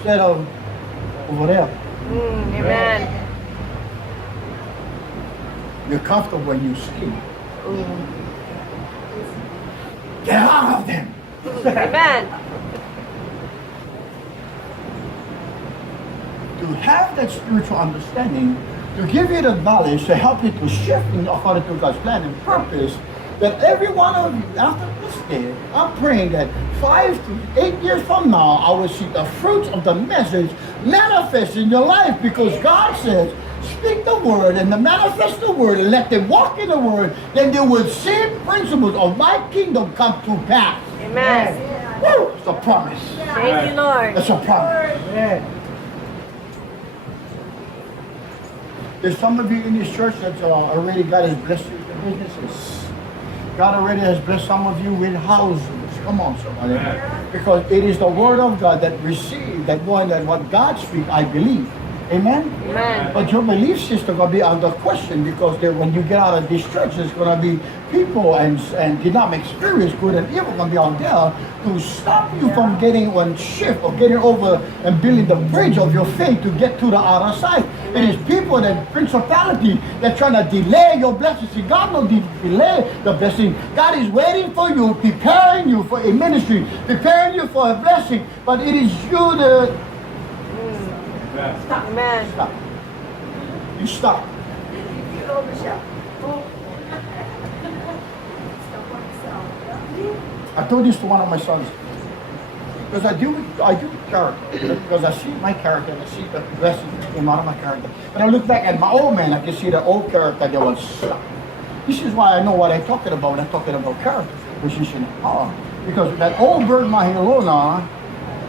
instead of over there. Amen. You're comfortable when you sleep. Get out of them. Amen. To have that spiritual understanding, to give you the knowledge, to help you to shift in according to God's plan and purpose, that every one of you, after this day, I'm praying that 5 to 8 years from now, I will see the fruits of the message manifest in your life, because God says, speak the word and manifest the word and let them walk in the word, then they will see principles of my kingdom come to pass. Amen. Woo! It's a promise. Thank you, Lord. It's a promise. There's some of you in this church that already God has blessed you with businesses. God already has blessed some of you with houses. Come on, somebody. Because it is the word of God that receive, that one, that what God speaks, I believe. Amen? Amen. But your belief system will be under question, because when you get out of this church, there's going to be people and dynamic spirits, good and evil, going to be out there to stop you from getting one shift or getting over and building the bridge of your faith to get to the other side. It is people that principality that trying to delay your blessings. See, God will delay the blessing. God is waiting for you, preparing you for a ministry, preparing you for a blessing. But it is you that Stop. Amen. stop. You stop. I told this to one of my sons, because I do character, because I see my character and I see the blessings that came out of my character. When I look back at my old man, I can see the old character that was stuck. This is why I know what I'm talking about when I'm talking about character, position, and power. Because that old bird Mahelona,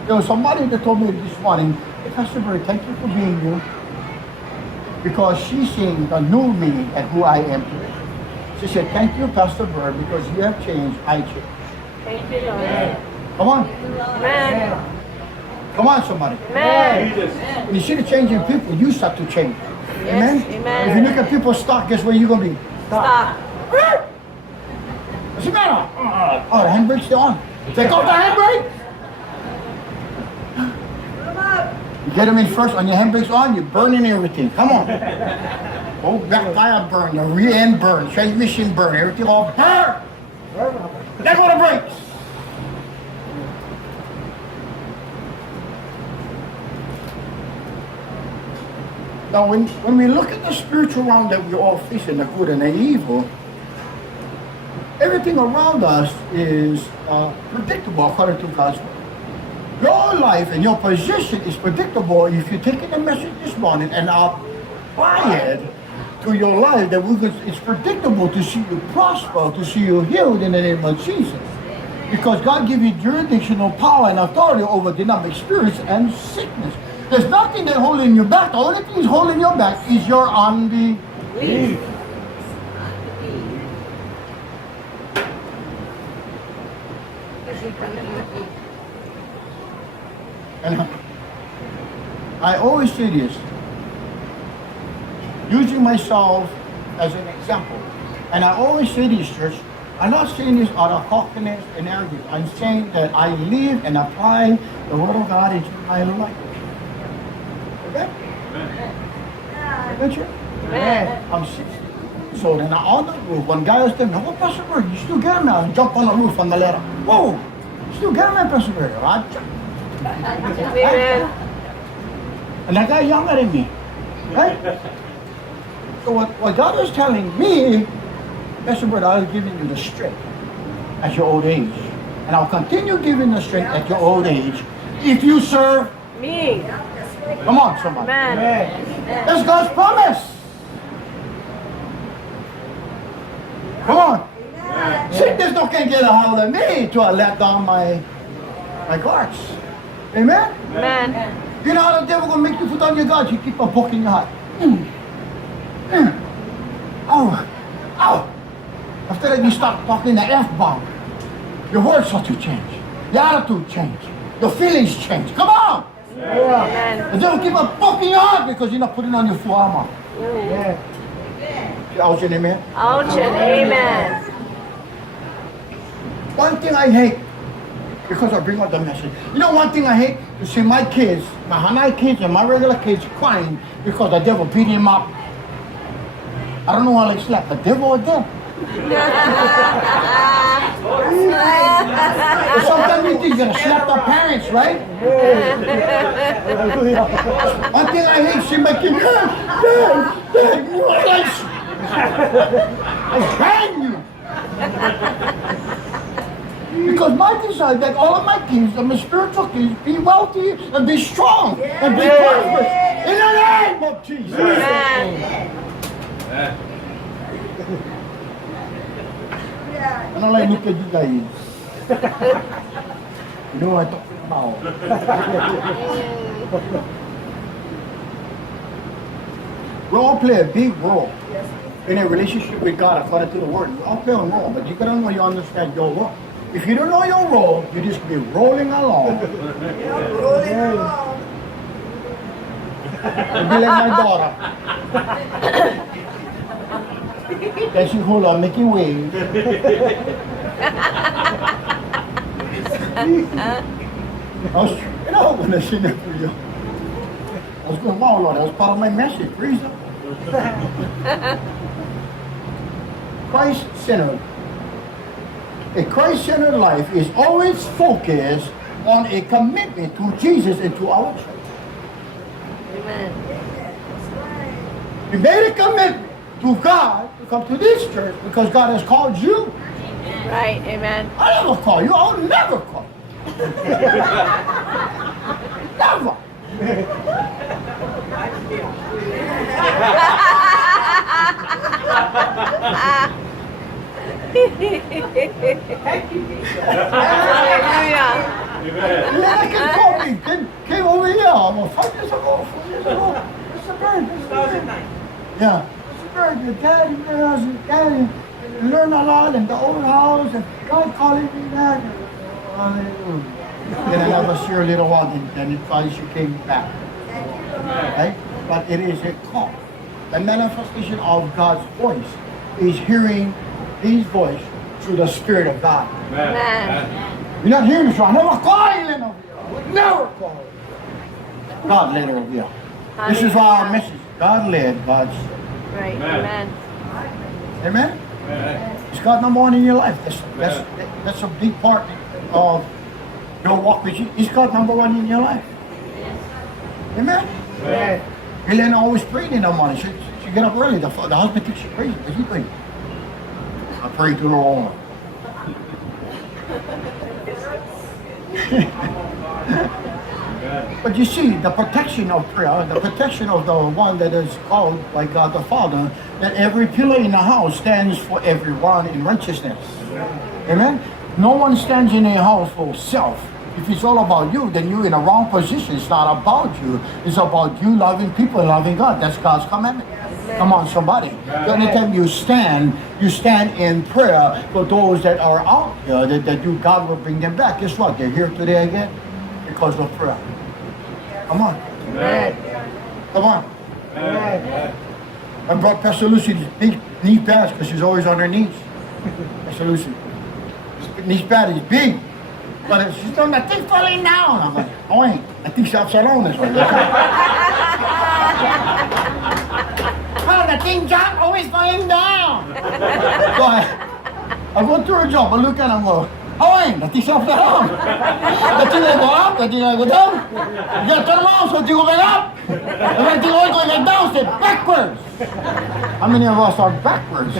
there was somebody that told me this morning, hey, Pastor Bird, thank you for being you. Because she seen the new me and who I am today. She said, thank you, Pastor Bird, because you have changed, I changed. Thank you, Lord. Come on. Amen. Come on, somebody. Amen. When you see the change in people, you start to change. Amen? Amen. If you look at people stuck, guess where you're going to be? Stop. What's the matter? Oh, the handbrake's still on. Take off the handbrake. You get them in first, on your handbrake's on, you're burning everything. Come on. Oh, backfire burn, the rear end burn, transmission burn, everything all burn. Let go of the brakes. Now, when we look at the spiritual realm that we're all facing, the good and the evil, everything around us is predictable according to God's word. Your life and your position is predictable if you take the message this morning and apply it to your life. That it's predictable to see you prosper, to see you healed in the name of Jesus. Because God gives you jurisdictional power and authority over dynamic spirits and sickness. There's nothing that's holding you back. The only thing that's holding you back is your unbelief. And I always say this, using myself as an example. And I always say this, church, I'm not saying this out of cockiness and arrogance. I'm saying that I live and apply the word of God into my life. Okay? Amen. Amen. I'm 60 years old and I'm on the roof. One guy was telling me, oh, Pastor Bird, you still get him now. And jump on the roof on the ladder. Whoa, you still get him now, Pastor Bird. I jump. Amen. And that guy younger than me. Right? So what God was telling me, Pastor Bird, I was giving you the strength at your old age. And I'll continue giving the strength at your old age if you serve Me. Come on, somebody. Amen. That's God's promise. Come on. Sickness can't get a hold of me till I let down my guards. Amen? Amen. You know how the devil gonna make you put on your guards? You keep on poking your heart. Oh, oh. After that, you start talking the F-bomb. Your words start to change. Your attitude change. Your feelings change. Come on. Amen. The devil keep on poking your heart because you're not putting on your full armor. Yeah. Ouch and amen. Ouch and amen. One thing I hate Because I bring out the message. You know one thing I hate? To see my kids, my Hanai kids and my regular kids crying because the devil beat him up. I don't know how they slept. The devil or them. Sometimes you think you're gonna slap their parents, right? One thing I hate, see my kids, Dad, you realize I hang you. Because my desire that all of my kids, my spiritual kids, be wealthy and be strong and be prosperous in the name of Jesus. I don't like look at you guys. You know what I'm talking about. We all play a big role in a relationship with God according to the Word. We all play a role, but you gotta know you understand your role. If you don't know your role, you just be rolling along. Rolling along. You'll be like my daughter. Then she hold on, making waves. I was when I seen that for you. I was going, wow, Lord, that was part of my message. Praise Him. Christ-centered. A Christ-centered life is always focused on a commitment to Jesus and to our church. Amen. You made a commitment to God to come to this church because God has called you. Right. Amen. I never call you. I'll never call you. Never. Hallelujah. Yeah, they can call me. Came over here almost 5 years ago, 4 years ago. Mr. Bird, Mr. Bird. Yeah. Mr. Bird, your daddy, daddy. Learn a lot in the old house, and God calling me back. Hallelujah. Then I never see her a little while, then it finally she came back. Right? But it is a call. The manifestation of God's voice is hearing His voice through the Spirit of God. Amen. You're not hearing this, I never call you, never call you. God led her over here. This is our message. God led, God's. Right. Amen. Amen? It's God number one in your life. That's a big part of your walk with you. He's God number one in your life. Amen? Helena always prayed in the morning. She get up early. The husband thinks she's crazy. But she prayed. I pray to the Lord. But you see, the protection of prayer, the protection of the one that is called by God the Father, that every pillar in the house stands for everyone in righteousness. Amen? No one stands in a house for self. If it's all about you, then you're in a wrong position. It's not about you. It's about you loving people and loving God. That's God's commandment. Come on, somebody. So anytime you stand in prayer for those that are out here, that you, God will bring them back. Guess what? They're here today again because of prayer. Come on. Amen. Come on. Amen. I brought Pastor Lucy these knee pads because she's always on her knees. Pastor Lucy. Knee pad is big. But she's done that thing falling down. I'm like, oh, I think she's upside down this one. Oh, the thing John always falling down. So I go through her job, I look at her and go, oh, the thing's upside down. The thing will go up, the thing will go down. You gotta turn around so the thing will go up. And the thing always going down, stay backwards. How many of us are backwards?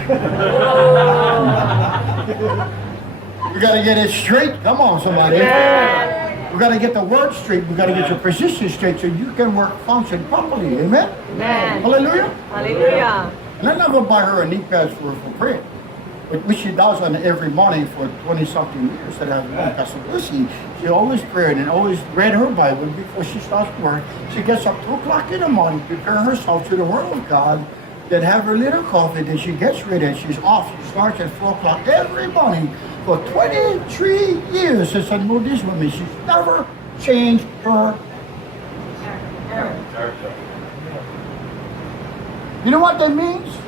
We gotta get it straight. Come on, somebody. We gotta get the word straight. We gotta get your position straight so you can function properly. Amen? Amen. Hallelujah. Hallelujah. And I never buy her a knee pads for prayer. But which she does on every morning for 20-something years that I've known Pastor Lucy. She always prayed and always read her Bible before she starts work. She gets up 2 o'clock in the morning, prepare herself to the Word of God, then have her little coffee, then she gets ready and she's off. She starts at 4 o'clock every morning. For 23 years since I moved this woman, she's never changed her. You know what that means?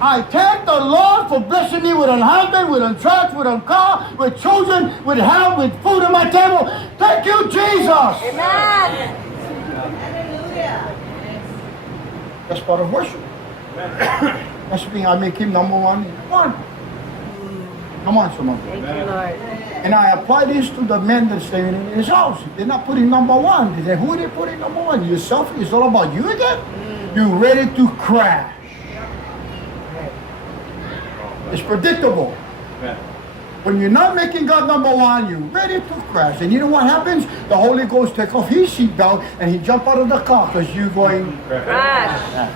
I thank the Lord for blessing me with a husband, with a church, with a car, with children, with health, with food on my table. Thank you, Jesus. Amen. That's part of worship. That's being I make him number one. Come on, someone. Thank you, Lord. And I apply this to the men that stay in his house. They're not putting number one. They say, who are they putting number one? Yourself? It's all about you again? You're ready to crash. It's predictable. When you're not making God number one, you're ready to crash. And you know what happens? The Holy Ghost takes off his seatbelt and he jump out of the car because you're going Crash.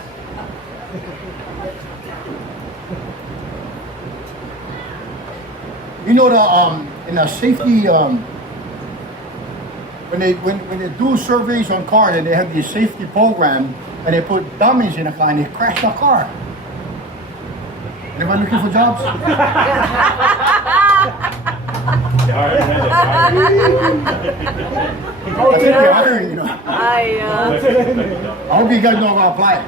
You know the in a safety when they do surveys on cars and they have this safety program and they put dummies in a car and they crash the car. Anybody looking for jobs? I think they're hiring, you know. I hope you guys know how to apply it.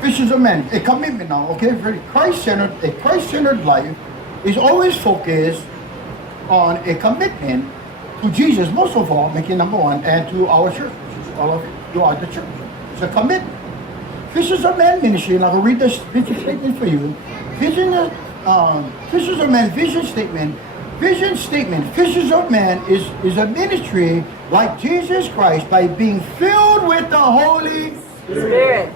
Fishers of men, a commitment now, okay? Very Christ-centered, a Christ-centered life is always focused on a commitment to Jesus, most of all, making number one, and to our church, which is all of you are the church. It's a commitment. Fishers of men ministry, and I will read this vision statement for you. Fishers of men vision statement. Vision statement. Fishers of men is a ministry like Jesus Christ by being filled with the Holy Spirit.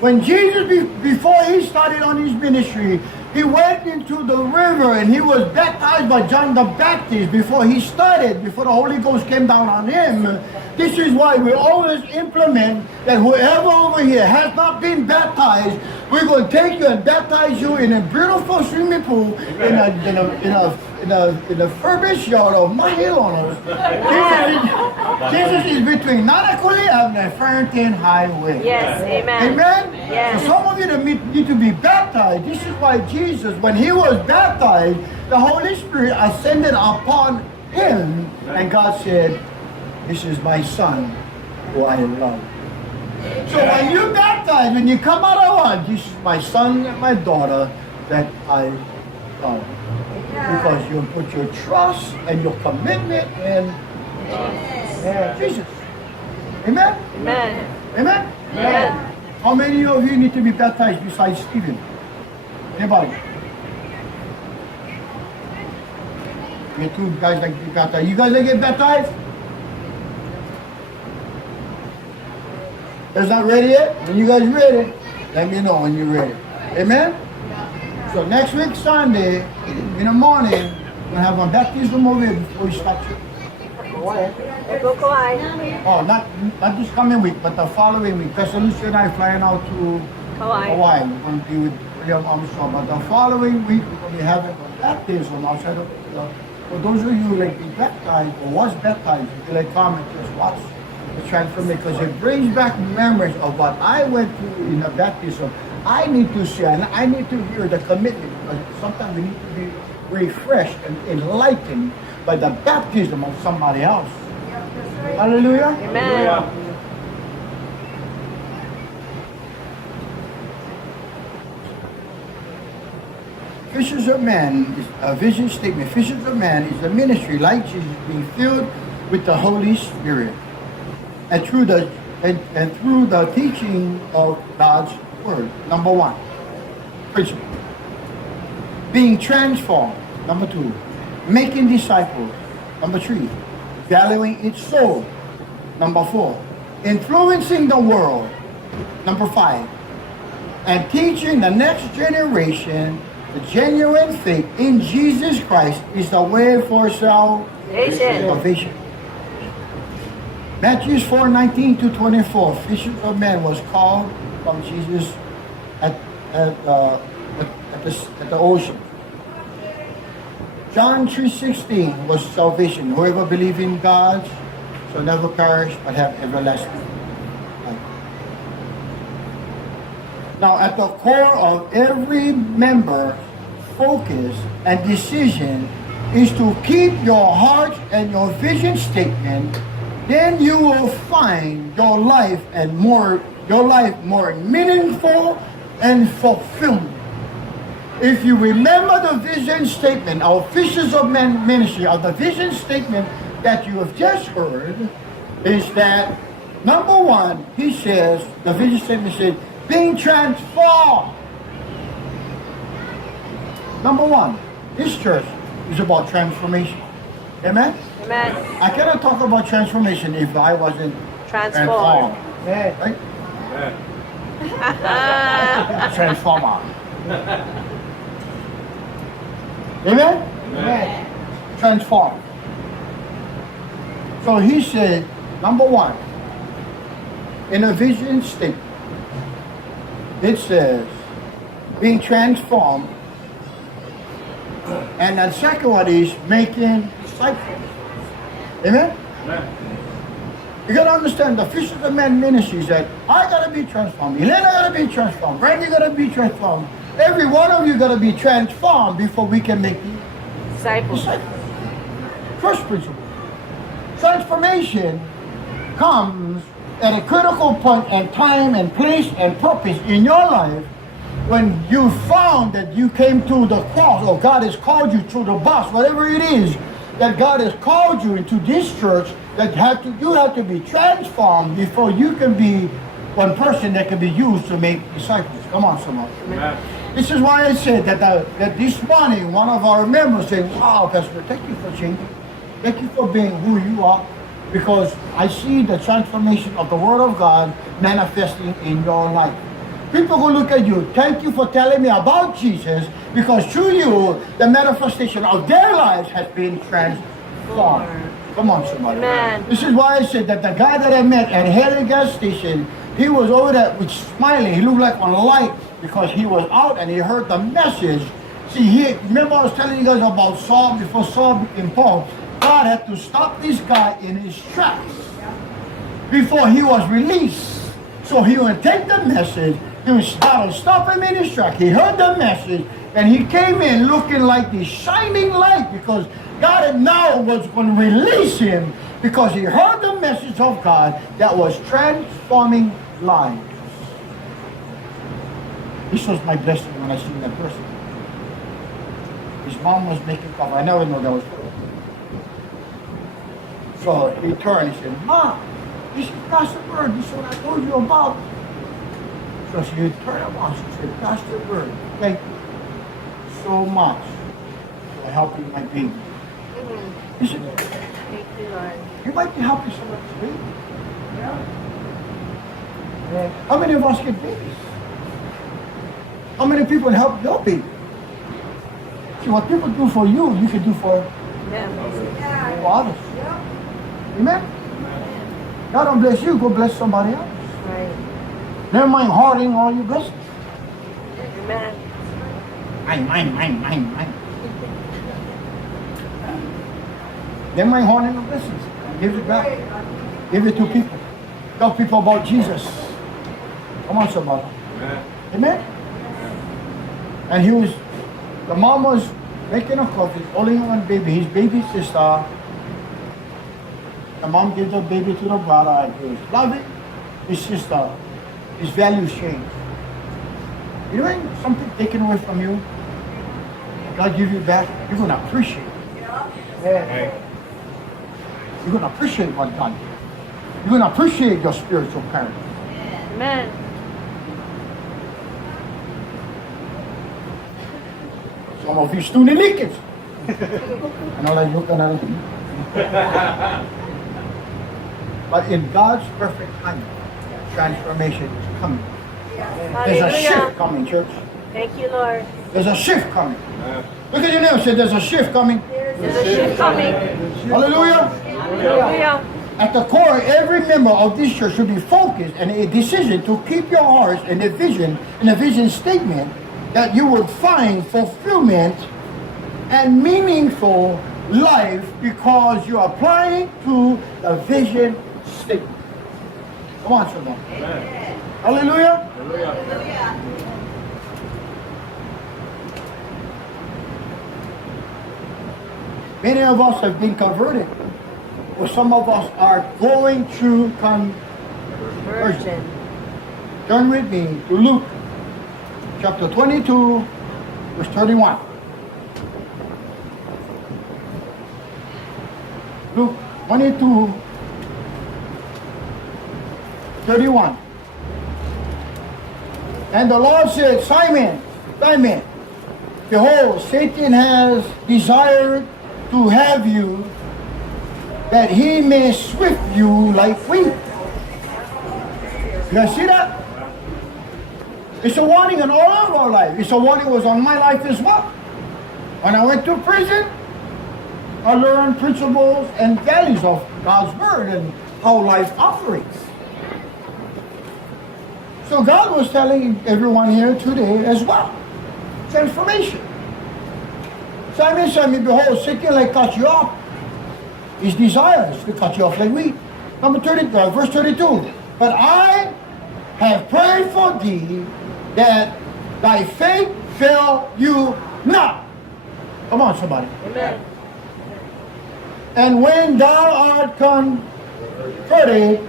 When Jesus, before he started on his ministry, he went into the river and he was baptized by John the Baptist before he started, before the Holy Ghost came down on him. This is why we always implement that whoever over here has not been baptized, we're going to take you and baptize you in a beautiful swimming pool in the furbished yard of Mahelona. Jesus is between Nanakuli and the Farrington Highway. Yes, amen. Amen? Yes. So some of you that need to be baptized. This is why Jesus, when he was baptized, the Holy Spirit ascended upon him, and God said, "This is my son who I love." So when you baptize, when you come out of one, this is my son and my daughter that I love. Because you put your trust and your commitment in Jesus. Amen? Amen. Amen? Amen. How many of you need to be baptized besides Stephen? Anybody? You two guys like to be baptized. You guys like to get baptized? That's not ready yet? When you guys ready, let me know when you're ready. Amen? So next week, Sunday, in the morning, we'll have a baptism over here before we start church. Let's go Kauai. Oh, not this coming week, but the following week. Pastor Lucia and I are flying out to Kauai. Hawaii. We're going to be with William Armstrong. But the following week, we're going to be having a baptism outside of for those of you who like be baptized or was baptized, if you like comment, just watch the transformation because it brings back memories of what I went through in the baptism. I need to see and I need to hear the commitment because sometimes we need to be refreshed and enlightened by the baptism of somebody else. Hallelujah. Amen. Fishers of men is a vision statement. Fishers of men is a ministry like Jesus being filled with the Holy Spirit. And through the teaching of God's word. Number one, principle. Being transformed. Number two, making disciples. Number three, valuing its soul. Number four, influencing the world. Number five, and teaching the next generation the genuine faith in Jesus Christ is the way for salvation. Matthew 4:19 to 24, fishers of men was called from Jesus at the ocean. John 3:16 was salvation. Whoever believes in God shall never perish but have everlasting life. Now, at the core of every member's focus and decision is to keep your heart and your vision statement. Then you will find your life and more your life more meaningful and fulfilling. If you remember the vision statement, our Fishes of Men ministry, the vision statement that you have just heard is that, number one, he says, the vision statement says, being transformed. Number one, this church is about transformation. Amen? Amen. I cannot talk about transformation if I wasn't Transformed. Right? Ah. Transformer. Amen? Amen. Transform. So he said, number one, in a vision statement, it says, being transformed. And the second one is making disciples. Amen? You gotta understand the Fishes of Men ministries that I gotta be transformed. Elena gotta be transformed. Randy gotta be transformed. Every one of you gotta be transformed before we can make Disciples. disciples. First principle. Transformation comes at a critical point in time and place and purpose in your life when you found that you came to the cross, or God has called you through the bus, whatever it is that God has called you into this church, that you have to be transformed before you can be one person that can be used to make disciples. Come on, someone. This is why I said that this morning one of our members said, wow, Pastor, thank you for changing. Thank you for being who you are, because I see the transformation of the Word of God manifesting in your life. People will look at you, thank you for telling me about Jesus, because through you, the manifestation of their lives has been transformed. Come on, somebody. Amen. This is why I said that the guy that I met at Haley gas station, he was over there with smiling. He looked like a light because he was out and he heard the message. See, remember I was telling you guys about Saul, before Saul became Paul. God had to stop this guy in his tracks before he was released. So he would take the message, he would stop him in his tracks. He heard the message, and he came in looking like this shining light, because God now was going to release him, because he heard the message of God that was transforming lives. This was my blessing when I seen that person. His mom was making coffee. I never knew that was her. So he turned and said, Mom, this is Pastor Bird. This is what I told you about. So she turned around. She said, Pastor Bird, thank you so much for helping my baby. He said, Thank you, Lord. you might be helping somebody's baby. Yeah. How many of us get babies? How many people help your baby? See, what people do for you, you can do for Yeah. others. Amen? God don't bless you, go bless somebody else. Right. Never mind hoarding all your blessings. Amen. Mine. Never mind hoarding the blessings. Give it back. Give it to people. Tell people about Jesus. Come on, somebody. Amen? And the mom was making a coffee, holding one baby, his baby sister. The mom gave the baby to the brother, and he was loving his sister. His values changed. You know when something taken away from you, God give you back, you're going to appreciate it. Yeah. You're going to appreciate what God did. You're going to appreciate your spiritual parents. Amen. Some of you student kids. And all that you can. But in God's perfect timing, transformation is coming. There's a shift Hallelujah. coming, church. Thank you, Lord. There's a shift coming. Look at your neighbor, say there's a shift coming. There's a shift coming. Hallelujah. Hallelujah. At the core, every member of this church should be focused and a decision to keep your hearts in a vision statement that you will find fulfillment and meaningful life because you're applying to the vision statement. Come on, someone. Hallelujah. Many of us have been converted, or some of us are going through conversion. Virgin. Turn with me to Luke chapter 22, verse 31. Luke 22, 31. And the Lord said, Simon, Simon, behold, Satan has desired to have you, that he may swift you like wheat. You guys see that? It's a warning on all of our life. It's a warning was on my life as well. When I went to prison, I learned principles and values of God's word and how life operates. So God was telling everyone here today as well. Transformation. Simon, Simon, behold, Satan like cut you off. His desire is to cut you off like wheat. Number 32, verse 32. But I have prayed for thee that thy faith fail you not. Come on, somebody. Amen. And when thou art converted,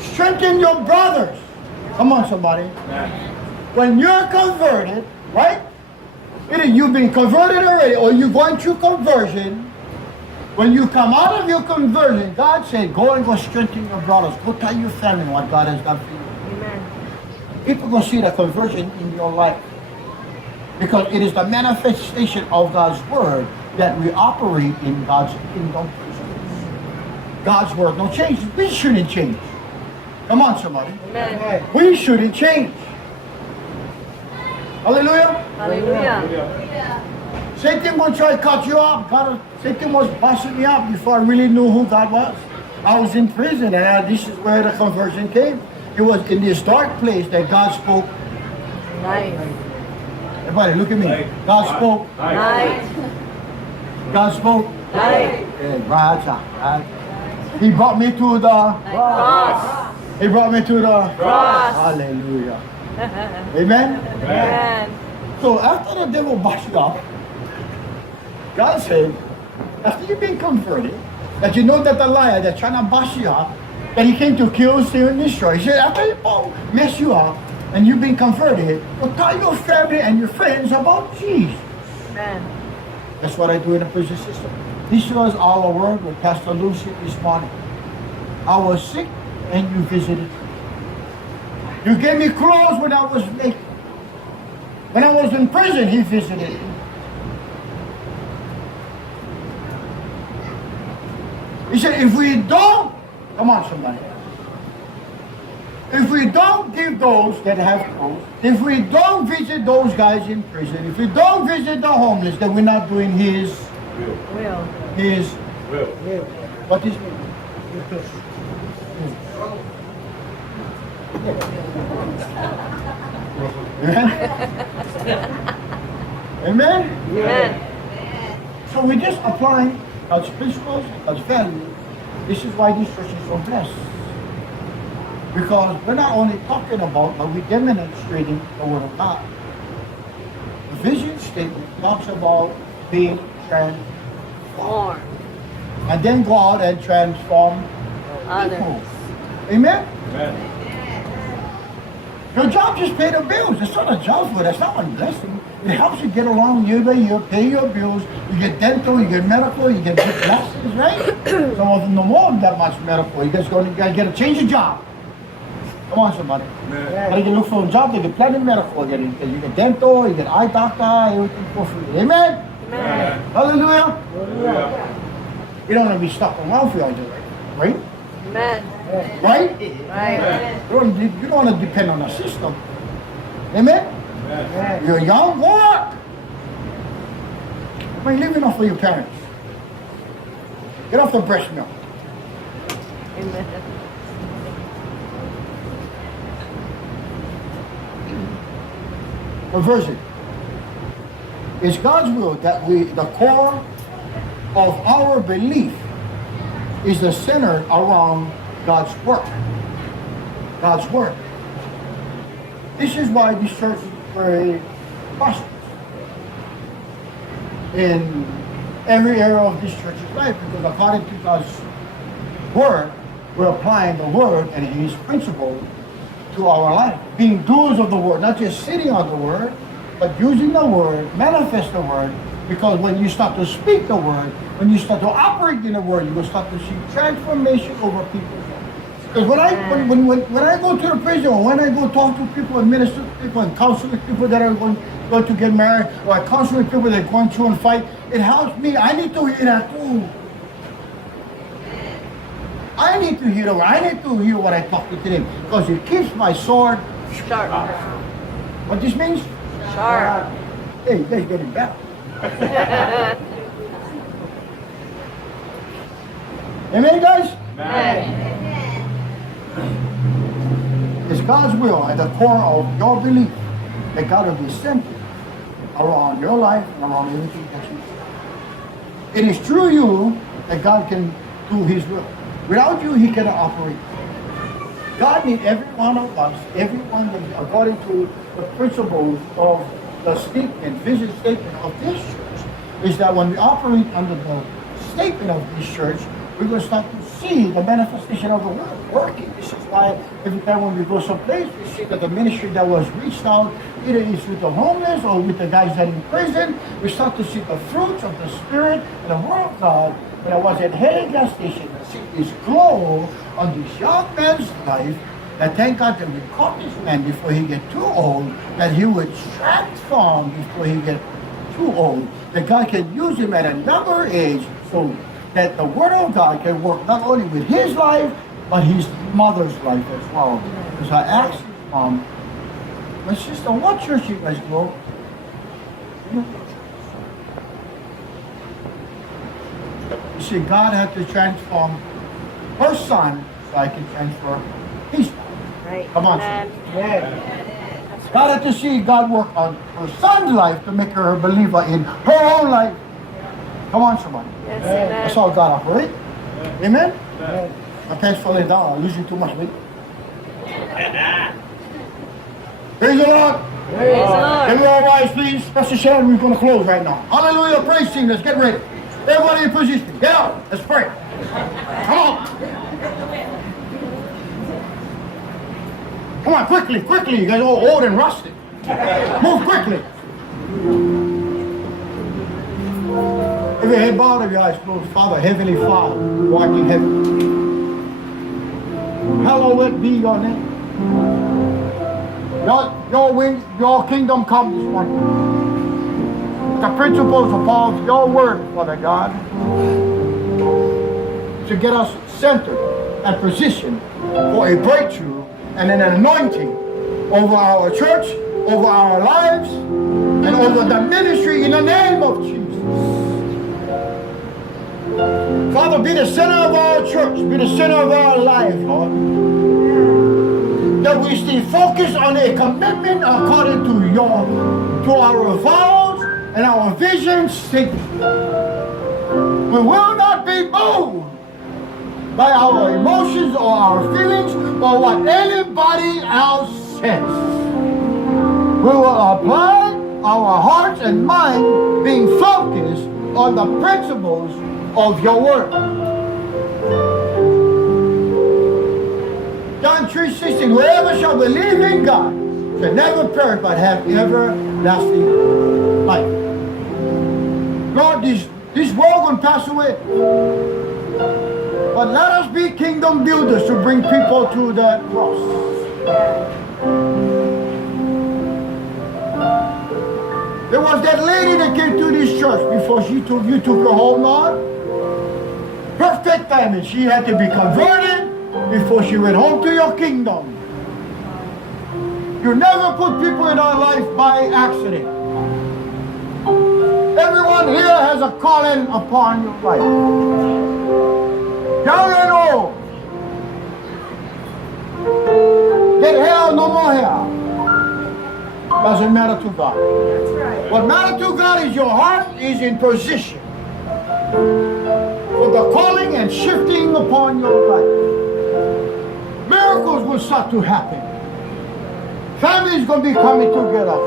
strengthen your brothers. Come on, somebody. When you're converted, right? Either you've been converted already or you're going through conversion. When you come out of your conversion, God said, go and go strengthen your brothers. Go tell your family what God has done for you. Amen. People will see the conversion in your life. Because it is the manifestation of God's word that we operate in God's kingdom principles. God's word don't change. We shouldn't change. Come on, somebody. Amen. We shouldn't change. Hallelujah. Hallelujah. Satan will try to cut you off. Satan was busting me up before I really knew who God was. I was in prison, and this is where the conversion came. It was in this dark place that God spoke. Nice. Everybody, look at me. God spoke. Nice. God spoke. Nice. He brought me to the Cross. He brought me to the Cross. Hallelujah. Amen. Amen. So after the devil busted up, God said, after you've been converted, that you know that the liar that's trying to bust you up, that he came to kill, steal, and destroy. He said, after he mess you up and you've been converted, well, tell your family and your friends about Jesus. Amen. That's what I do in the prison system. This was our word with Pastor Lucy this morning. I was sick and you visited. You gave me clothes when I was naked. When I was in prison, he visited me. He said, if we don't, come on somebody. If we don't give those that have clothes, if we don't visit those guys in prison, if we don't visit the homeless, then we're not doing his Will. What is Amen? Amen. So we're just applying God's principles, God's values. This is why this church is so blessed. Because we're not only talking about, but we're demonstrating the Word of God. The vision statement talks about being transformed. And then go out and transform Others. people. Amen? Amen. Your job just pay the bills. It's not a job for it. That's not a blessing. It helps you get along year by year, pay your bills. You get dental, you get medical, you get good blessings, right? Some of them no more than that much medical. You guys gotta get a change of job. Come on, somebody. Gotta get look for a job. They get plenty of medical. You get dental, you get eye doctor, everything for free. Amen? Amen. Hallelujah. Hallelujah. You don't want to be stuck around for all day, right? Amen. Right? Right. You don't want to depend on the system. Amen? Amen. You're young, work. Why are you living off of your parents? Get off the breast milk. Amen. Conversion. It's God's will that the core of our belief is the center around God's work. God's word. This is why this church is very prosperous in every area of this church's life, because according to God's word, we're applying the word and his principles into our life. Being doers of the word, not just sitting on the word, but using the word, manifest the word. Because when you start to speak the word, when you start to operate in the word, you will start to see transformation over people's lives. Because when I go to the prison, or when I go talk to people and minister to people and counsel with people that are going to get married, or I counsel with people that are going through and fight, it helps me. I need to hear that too. I need to hear the word. I need to hear what I talk to them. Because it keeps my sword Sharp. What this means? Sharp. Hey, you guys getting better. Amen, guys? Amen. It's God's will at the core of your belief that God will be centered around your life and around everything that you do. It is through you that God can do His will. Without you, He cannot operate. God needs every one of us, everyone that is according to the principles of the statement, vision statement of this church, is that when we operate under the statement of this church, we're going to start to see the manifestation of the word working. This is why every time when we go someplace, we see that the ministry that was reached out, either it's with the homeless or with the guys that are in prison, we start to see the fruits of the Spirit and the Word of God. When I was at Haley gas station, I see this glow on this young man's life, that thank God that we caught this man before he get too old, that he would transform before he get too old, that God can use him at a younger age so that the Word of God can work not only with his life, but his mother's life as well. Because I asked his mom, my sister, what church you guys go? You see, God had to transform her son so I can transfer his son. Right. Come on. Amen. Yeah. God had to see God work on her son's life to make her a believer in her own life. Come on, somebody. Yes, amen. That's how God operates. Amen? My pants falling down. I'm losing too much weight. Praise the Lord. Praise the Lord. Can we all rise, please? Pastor Sharon, we're going to close right now. Hallelujah. Praise team. Let's get ready. Everybody in position. Get out. Let's pray. Come on. Come on, quickly, quickly. You guys are all old and rusted. Move quickly. Every head bowed, every eyes closed. Father, Heavenly Father, who art in heaven, hallowed be your name. Your kingdom come this morning. The principles of your word, Father God, to get us centered and positioned for a breakthrough and an anointing over our church, over our lives, and over the ministry in the name of Jesus. Father, be the center of our church, be the center of our life, Lord. That we stay focused on a commitment according to our vows and our vision statement. We will not be moved by our emotions or our feelings or what anybody else says. We will apply our hearts and mind being focused on the principles of your word. John 3:16, whoever shall believe in God shall never perish but have everlasting life. Lord, this world will pass away. But let us be kingdom builders to bring people to the cross. There was that lady that came to this church before you took her home, Lord. Perfect timing. She had to be converted before she went home to your kingdom. You never put people in our life by accident. Everyone here has a calling upon your life. Young and old. Get hell, no more hell. Doesn't matter to God. That's right. What matters to God is your heart is in position for the calling and shifting upon your life. Miracles will start to happen. Families going to be coming together.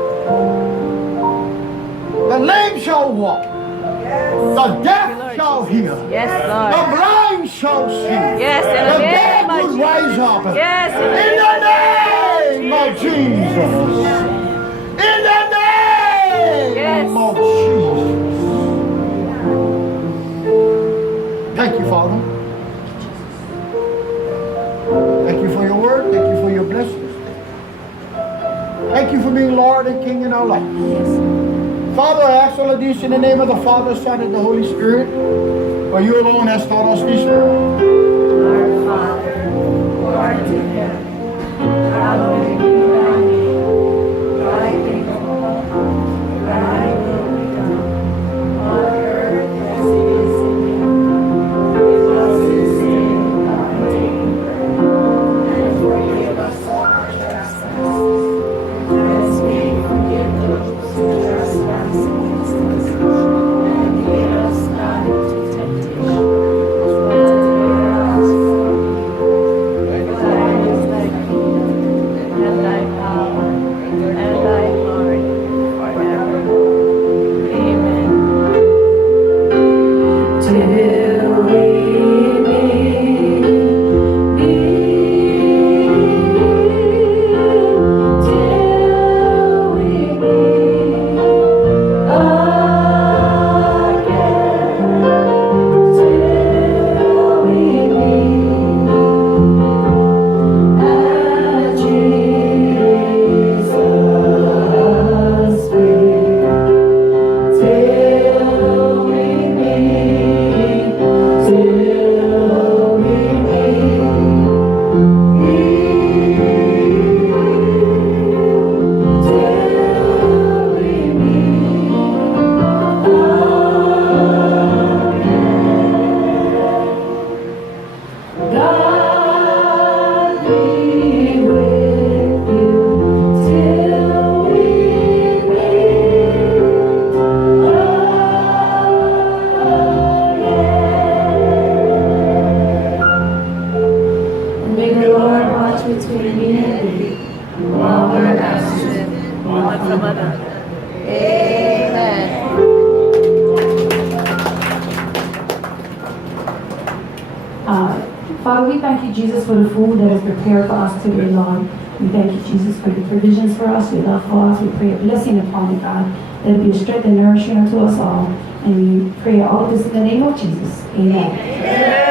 The lame shall walk. Yes. The deaf shall hear. Yes, The Lord. blind shall see. Yes, in The the dead name of will rise up. Yes, In the Yes. In the name Yes. of Jesus. Thank you, Father. Thank you for your word. Thank you for your blessings. Thank you for being Lord and King in our lives. Father, I ask all of this in the name of the Father, Son, and the Holy Spirit. For you alone has taught us this word. Our Father, who art in heaven, hallowed be thy name. Thy kingdom come, thy will be done, on earth as it is in heaven. Give us this day our daily bread, and forgive us all our trespasses, as we forgive those who trespass against us. And lead us not into temptation, but deliver us from evil. For thine is thy kingdom, and thy power, and thy glory, forever. Amen. Till we meet, till we meet again, till we meet at Jesus' feet. Till we meet, till we God be with you till we meet again. May the Lord watch between me and thee, while we're absent one from another. Amen. Father, we thank you, Jesus, for the food that is prepared for us today, Lord. We thank you, Jesus, for the provisions for us, your love for us. We pray a blessing upon it, God. Let it be a strength and nourishment unto us all. And we pray all of this in the name of Jesus. Amen.